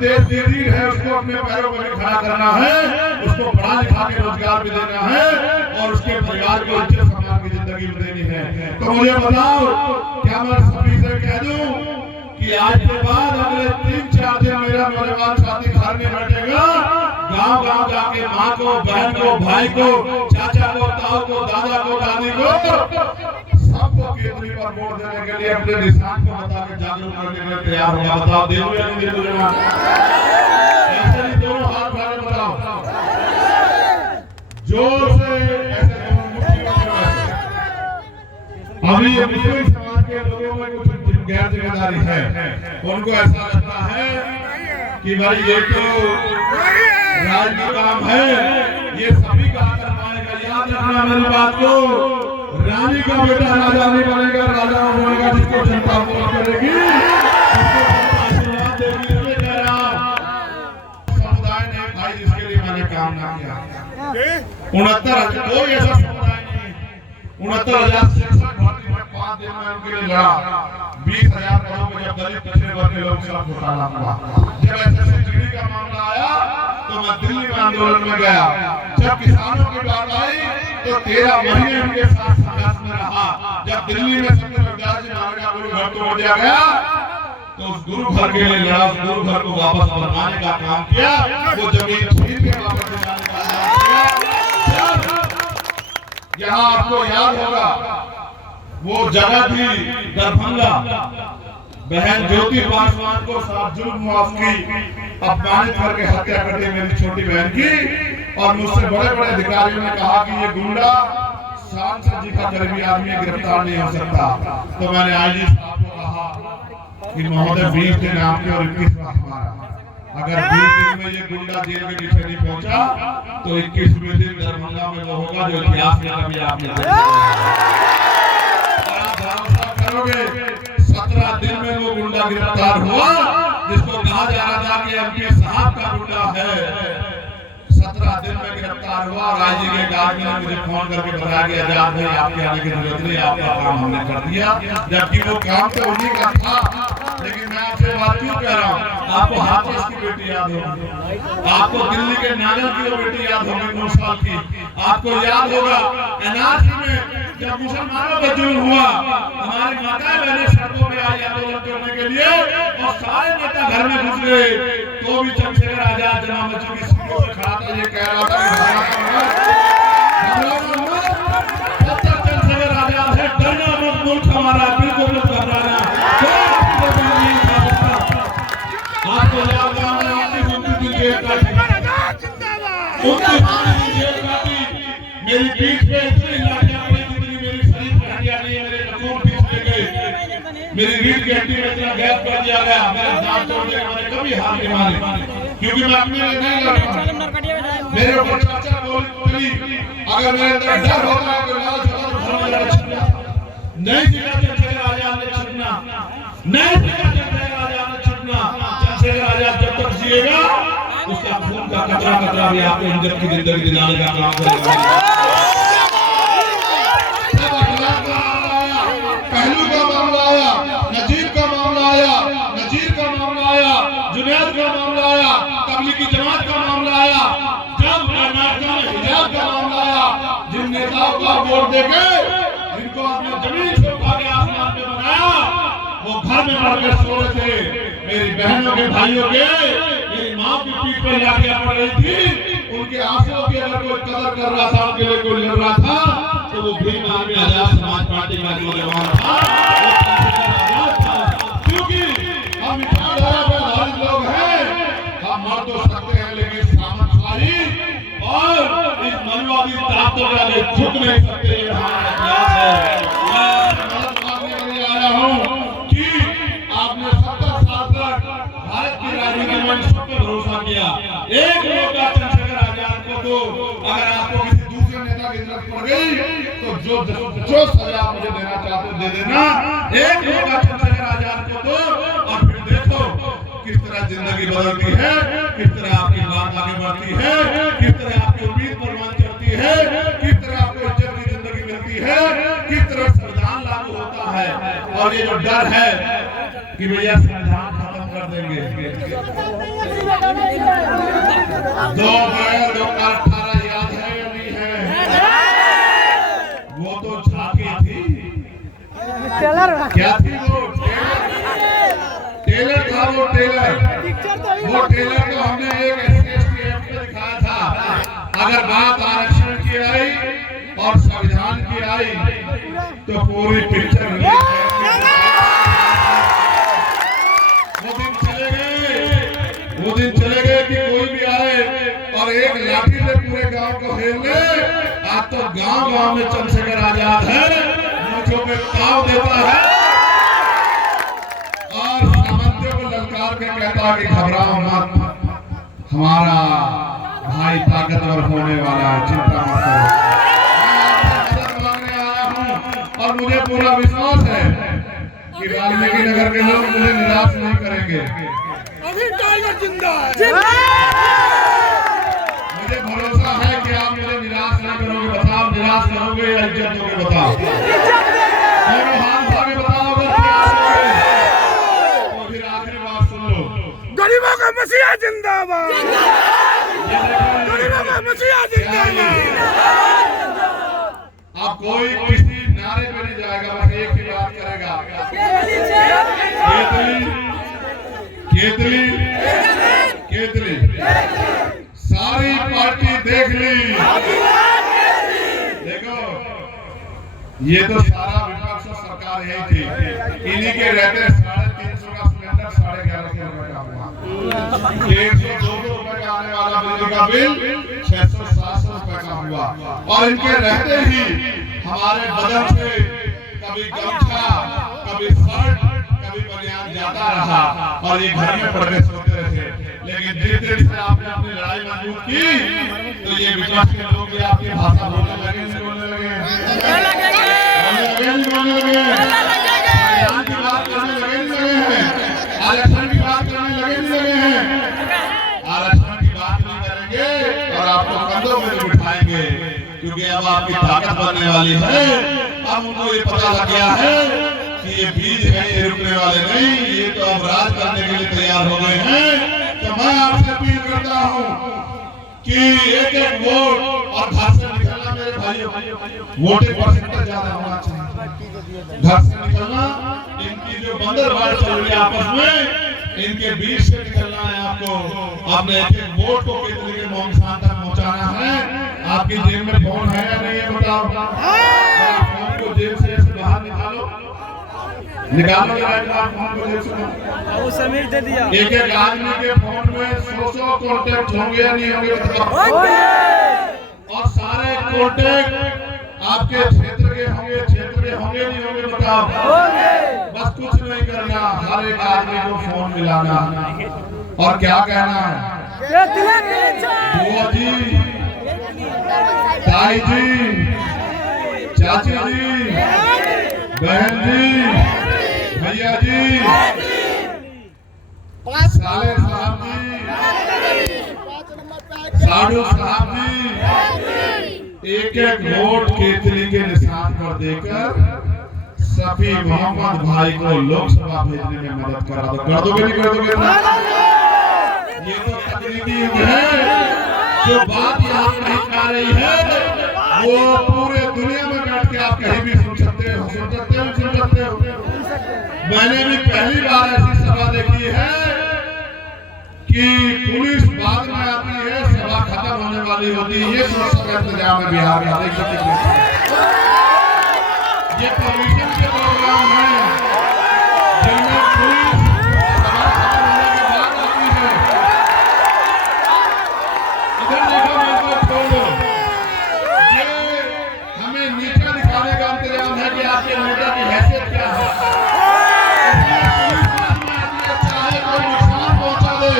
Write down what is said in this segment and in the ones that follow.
देश दीदी है उसको अपने पैरों पर खड़ा करना है, उसको पढ़ा लिखा के रोजगार भी देना है और उसके परिवार को इज्जत सम्मान की जिंदगी भी देनी है। तो मुझे बताओ, क्या मैं सभी से कह दूं कि आज के बाद अगले 3-4 दिन मेरा नौजवान साथी घर में बैठेगा, गांव गांव जाके माँ को, बहन को, भाई को, चाचा को, ताऊ को, दादा को, दादी को, सबको केंद्र पर वोट देने के लिए अपने निशान को बता के जागरूक करने के लिए तैयार होगा। बताओ दिल में नहीं दिल में ऐसे नहीं, दोनों हाथ उठाकर बताओ जोर से, ऐसे अभी मुस्लिम समाज के लोगों में कुछ गैर जिम्मेदारी है, उनको ऐसा लगता है कि भाई ये तो राज का काम है, ये सभी का कर पाएगा। याद रखना मेरी बात को, रानी का बेटा राजा नहीं बनेगा, राजा बनेगा जिसको जनता वोट करेगी, आशीर्वाद देगी। समुदाय ने भाई जिसके लिए मैंने काम ना किया, 69 कोई ऐसा समुदाय नहीं, 69,066 भर्ती में 5 दिन में उनके लिए लड़ा। 20,000 करोड़ में जब दलित पिछड़े वर्ग के लोग सब घोटाला हुआ, जब SSGD का मामला आया तो मैं दिल्ली में आंदोलन में गया। जब किसानों की बात आई तो 13 महीने उनके साथ संघर्ष में रहा। जब दिल्ली में शंकर रविदास जी महाराज का गुरु घर तोड़ दिया गया तो उस गुरु घर के लिए लड़ा, उस गुरु घर को वापस बनाने का काम किया, वो जमीन छीन के वापस दिलाने का काम किया। यहाँ आपको याद होगा वो जगह थी दरभंगा, बहन ज्योति पासवान को साथ जुल्म मुआफ की, अपमानित करके हत्या कर दी मेरी छोटी बहन की। और मुझसे बड़े बड़े अधिकारियों ने कहा कि ये गुंडा सांसद जी का करीबी आदमी गिरफ्तार नहीं हो सकता। तो मैंने आईजी साहब को कहा कि महोदय 20 दिन आपके और 21वां हमारा, अगर 20 दिन में ये गुंडा जेल के पीछे नहीं पहुंचा तो 21वें दिन दरभंगा में वो होगा जो इतिहास में कभी आपने करोगे। 17 दिन में वो गुंडा गिरफ्तार हुआ जिसको कहा जा रहा था कि MP साहब का गुंडा है। 17 दिन में गिरफ्तार हुआ। राजी के गार्ड ने मुझे फोन करके बताया कि आजाद भाई आपके आने की जरूरत नहीं, आपका काम हमने कर दिया, जबकि वो काम तो उन्हीं का था। लेकिन मैं आपसे बात क्यों कह रहा हूँ, आपको हाथरस की बेटी याद होगी, आपको दिल्ली के नागर की वो बेटी याद होगी 9 साल की, आपको याद होगा NRC में जब मुसलमानों का जुल्म हुआ, हमारी माताएं बहनें सड़कों पे आई आंदोलन करने के लिए और सारे नेता घर में घुस गए, तो भी चंद्रशेखर आजाद जनाब मस्जिद की सीढ़ियों पे खड़ा था, ये कह रहा था तब तक चंद्रशेखर आजाद है, डरना मत, मुल्क हमारा, बिल्कुल मत घबराना। आपको याद होगा मेरी पीठ पे इतनी लाठियां पड़ी जितनी मेरी शरीर पे हड्डियां नहीं, मेरे नखून खींच गए, मेरी रीढ़ की हड्डी में इतना गैप कर दिया गया, मेरे दांत तोड़ दिए, मैंने कभी हार नहीं मानी, क्योंकि मैं अपने लिए नहीं लड़ता। मेरे ऊपर चाचा बोली, अगर मेरे अंदर डर होता है तो लाल चला तो घर में लड़ छिपना नहीं, सीधा चंद्रशेखर आजाद ने छिपना नहीं, सीधा चंद्रशेखर आजाद ने छिपना। चंद्रशेखर आजाद जब तक जिएगा उसका खून का कतरा कतरा भी आपको इज्जत की जिंदगी दिलाने का काम करेगा। पहलू का मामला आया, नजीर का मामला आया, नजीर का मामला आया, जुनैद का मामला आया, तबलीगी जमात का मामला आया, जब कर्नाटक में हिजाब का मामला आया, जिन नेताओं का वोट देके जिनको आपने जमीन से उठा के आसमान पे बनाया, वो घर में मरकर सो रहे थे। मेरी बहनों के, भाइयों के, मेरी माँ की पीठ पर लाठियां पड़ रही थी, उनके आंसुओं की अगर कोई कदर कर रहा था, उनके लिए कोई लड़ रहा था, तो वो भीम आर्मी आजाद समाज पार्टी का नौजवान था, क्योंकि हम विचारधारा पे आधारित लोग हैं। हम मर तो सकते हैं लेकिन सामंतशाही और इस मनवादी ताकतों के आगे झुक नहीं सकते, ये हमारा इतिहास है। मैं मदद मांगने के लिए आया हूँ कि आपने 70 साल तक भारत की राजनीति में सब पे भरोसा किया, एक मौका चंद्रशेखर आजाद को दो, अगर आपको किसी दूसरे नेता की जरूरत पड़ गई तो जो सजा मुझे देना चाहते हो दे देना, एक मौका चंद्रशेखर आजाद को दो और फिर देखो किस तरह जिंदगी बदलती है, किस तरह आपकी बात आगे बढ़ती है, किस तरह आपकी उम्मीद परवान चढ़ती है, किस तरह आपको इज्जत की जिंदगी मिलती है, किस तरह संविधान लागू होता है। और ये जो डर है कि भैया संविधान खत्म कर देंगे। 2 अप्रैल 2018 याद है या नहीं है? वो तो झांकी थी, क्या थी वो? टेलर था वो, टेलर। वो टेलर को हमने एक SC/ST एक्ट में दिखाया था। अगर बात आरक्षण की आई और संविधान की आई तो पूरी पिक्चर वो दिन चले गए कि कोई भी आए और एक लाठी से पूरे गांव को घेर ले। आज तो गांव-गांव में चंद्रशेखर आजाद है, मूंछों पे ताव देता है और सामंतों को ललकार के कहता है कि घबराओ मत, हमारा भाई ताकतवर होने वाला है, चिंता मत करो। मैं मदद मांगने आया हूं और मुझे पूरा विश्वास है कि वाल्मीकि नगर के लोग मुझे निराश नहीं करेंगे। टाइगर जिंदा है। मुझे भरोसा है कि आप मुझे निराश नहीं करोगे। बताओ निराश करोगे या इज्जत दोगे? बताओ हाथ बताओगे। तो फिर आखिरी बात सुन लो, गरीबों का मसीहा जिंदाबाद, गरीबों का मसीहा जिंदाबाद। अब कोई किसी नारे पे नहीं जाएगा, बस एक ही बात करेगा, केतली केतली। सारी पार्टी देख ली। देखो ये तो सारा विपक्ष और सरकार यही थी। इन्हीं के रहते 350 का सिलेंडर 1150 रुपए का हुआ। 100-200 रुपए का आने वाला बिजली का बिल 600-700 रुपए का हुआ। और इनके रहते ही हमारे बदन से कभी गमछा, कभी शर्ट, कभी बनियान जाता रहा और ये घर में पड़ के सोते रहे। लेकिन धीरे धीरे से आपने अपनी लड़ाई मजबूत की तो ये विकास के लोग ये आपकी भाषा बोलने लगे, बोलने लगे, की बात करने लगे हैं, आरक्षण की बात करने लगे हैं। आरक्षण की बात नहीं करेंगे और आपको कंधों में बिठाएंगे, क्योंकि अब आपकी ताकत बनने वाली है। अब उनको ये पता लग गया है कि ये बीज है, ये रुकने वाले नहीं, ये तो अब राज करने के लिए तैयार हो गए हैं। तो मैं आपसे अपील करता हूँ कि एक-एक वोट और घर से निकलना, मेरे भाइयों, वोटिंग परसेंटेज ज्यादा होना चाहिए। घर से निकलना, इनकी जो बंदरबाड़ चल रही है आपस में, इनके बीच से निकलना है आपको। अपने एक-एक वोट को केतली के मोहन तक पहुँचाना है। आपकी जेब में फोन है या नहीं है? बताओ। फोन को जेब से बाहर निकालो, निकालो फोन को जेब से। समीर दे दिया। एक-एक आदमी के फोन में 100 कॉन्टेक्ट होंगे या नहीं होंगे? और सारे कॉन्टेक्ट आपके क्षेत्र के होंगे, नहीं होंगे? बताओ। बस कुछ नहीं करना, हर एक आदमी को फोन मिलाना और क्या कहना है? बुआ जी, ताई जी, चाची जी, बहन जी, भैया जी, साले साहब जी, साधु साहब जी, एक-एक वोट केतली के निशान पर देकर शफी मोहम्मद भाई को लोकसभा भेजने में मदद करा दो। कर दोगे नहीं? कर दोगे? ये तो तकनीकी युग है। जो बात यहाँ कही जा रही है वो पूरे दुनिया में बैठ के आप कहीं भी सुन सकते हो। मैंने भी पहली बार ऐसी सभा देखी है कि पुलिस बाद में आती है, सभा खत्म होने वाली होती है। ये सुरक्षा का इंतजाम है बिहार में, देख सकते हैं। ये परमिशन के प्रोग्राम है जिनमें पुलिस सभा खत्म होने के बाद आती है। इधर देखो, मेरे को छोड़ो। ये हमें नीचा दिखाने का इंतजाम है कि आपके नेता की हैसियत क्या है। चाहे कोई नुकसान पहुंचा दे,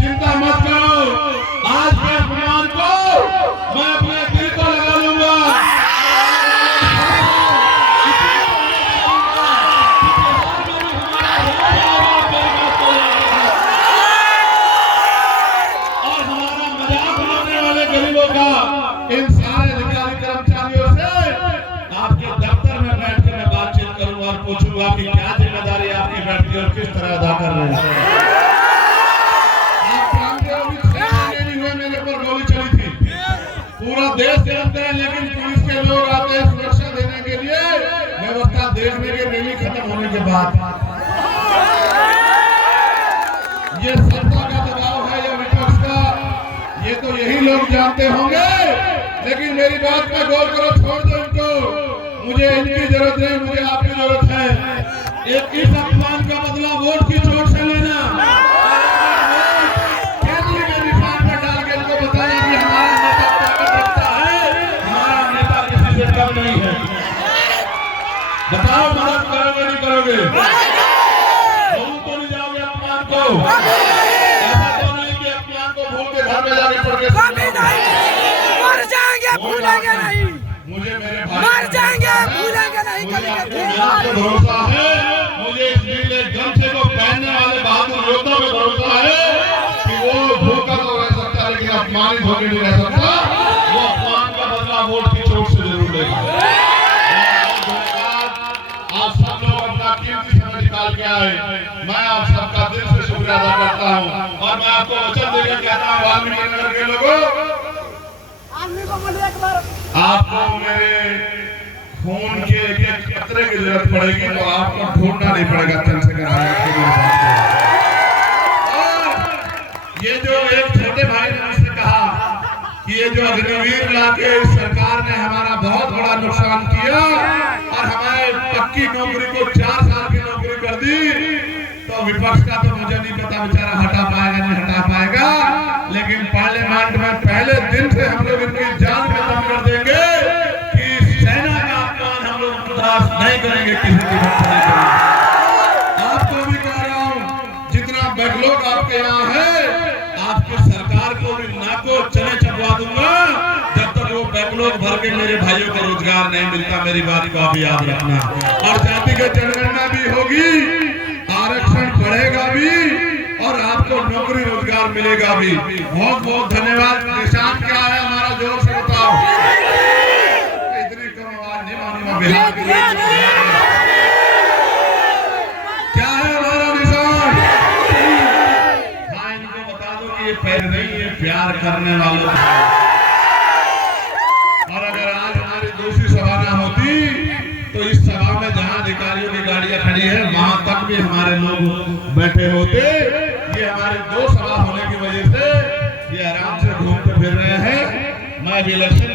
चिंता मत करो। आज के अपमान को मैं अपने दिल को लगा लूंगा। और हमारा मजाक उड़ाने वाले गरीबों का, इन सारे अधिकारी कर्मचारियों से आपके दफ्तर में बैठ कर मैं बातचीत करूंगा और पूछूंगा कि क्या जिम्मेदारी आपकी आके बैठती है और किस तरह अदा कर रहे हैं। आप जानते हो अभी 6 महीने नहीं हुए मेरे पर गोली चली थी, पूरा देश जानता है, लेकिन पुलिस के लोग आते हैं सुरक्षा देने के लिए, व्यवस्था देखने के रैली खत्म होने के बाद। ये सत्ता का दबाव है या विपक्ष का, ये तो यही लोग जानते होंगे, लेकिन मेरी बात पे गौर करो, छोड़ दो इनको। मुझे इनकी जरूरत नहीं, मुझे आपकी जरूरत है। एक इस अपमान का बदला वोट की चोट से लेना, केंद्र के निशान पर डाल के इनको बताना कि हमारा नेता ताकत रखता है, हमारा नेता किसी से कम नहीं है। बताओ मदद करोगे नहीं करोगे? भूल तो नहीं जाओगे अपमान को? ऐसा तो नहीं कि अपमान को भूल के घर में जाके पड़ के मर जाएंगे भूलेंगे नहीं, मुझे मेरे भाई मर जाएंगे भूलेंगे नहीं कभी मुझे भरोसा है, मुझे इस नीले गमछे को पहनने वाले बहादुर योद्धा पे भरोसा है कि वो भूखा तो रह सकता है लेकिन अपमानित होकर नहीं रह सकता। वो अपमान का बदला वोट की चोट से जरूर लेगा। आप सब लोग अपना कीमती समय निकाल के आए, मैं आप सबका दिल से शुक्रिया अदा करता हूँ और मैं आपको वचन देकर कहता हूँ वाल्मीकि नगर के लोगों, आपको मेरे खून के एक कतरे की जरूरत पड़ेगी तो आपको ढूंढना नहीं पड़ेगा चंद्रशेखर आजाद के। और ये जो एक छोटे भाई ने मुझसे कहा कि ये जो अग्निवीर लाके इस सरकार ने हमारा बहुत बड़ा नुकसान किया और हमारे पक्की नौकरी को 4 साल की नौकरी कर दी, तो विपक्ष का तो मुझे नहीं पता बेचारा हटा पाएगा नहीं हटा पाएगा, लेकिन पार्लियामेंट में पहले दिन से हम लोग इनकी जान खत्म कर देंगे कि सेना का अपमान हम लोग बर्दाश्त नहीं करेंगे, किसी की हिम्मत नहीं करेंगे। आपको भी कह रहा हूँ, जितना बैकलॉग आपके यहाँ है, आपकी सरकार को भी नाको चने चबवा दूंगा जब तक वो बैकलॉग भर के मेरे भाइयों को रोजगार नहीं मिलता। मेरी बात को आप याद रखना। और जातिगत जनगणना भी होगी, आरक्षण बढ़ेगा भी और आपको नौकरी रोजगार मिलेगा भी। बहुत बहुत धन्यवाद। निशान क्या है हमारा, जोर से बताओ। इतनी कम आवाज नहीं मानूंगा बिहार के लिए। क्या है हमारा निशान? हाँ, इनको बता दो कि ये पैर नहीं, ये प्यार करने वालों का। और अगर आज हमारी दूसरी सभा ना होती तो इस सभा में जहां अधिकारियों की गाड़ियां खड़ी है वहां तक भी हमारे लोग बैठे होते। ये हमारे 2 सभा होने की वजह से ये आराम से घूमते फिर रहे हैं। मैं भी इलेक्शन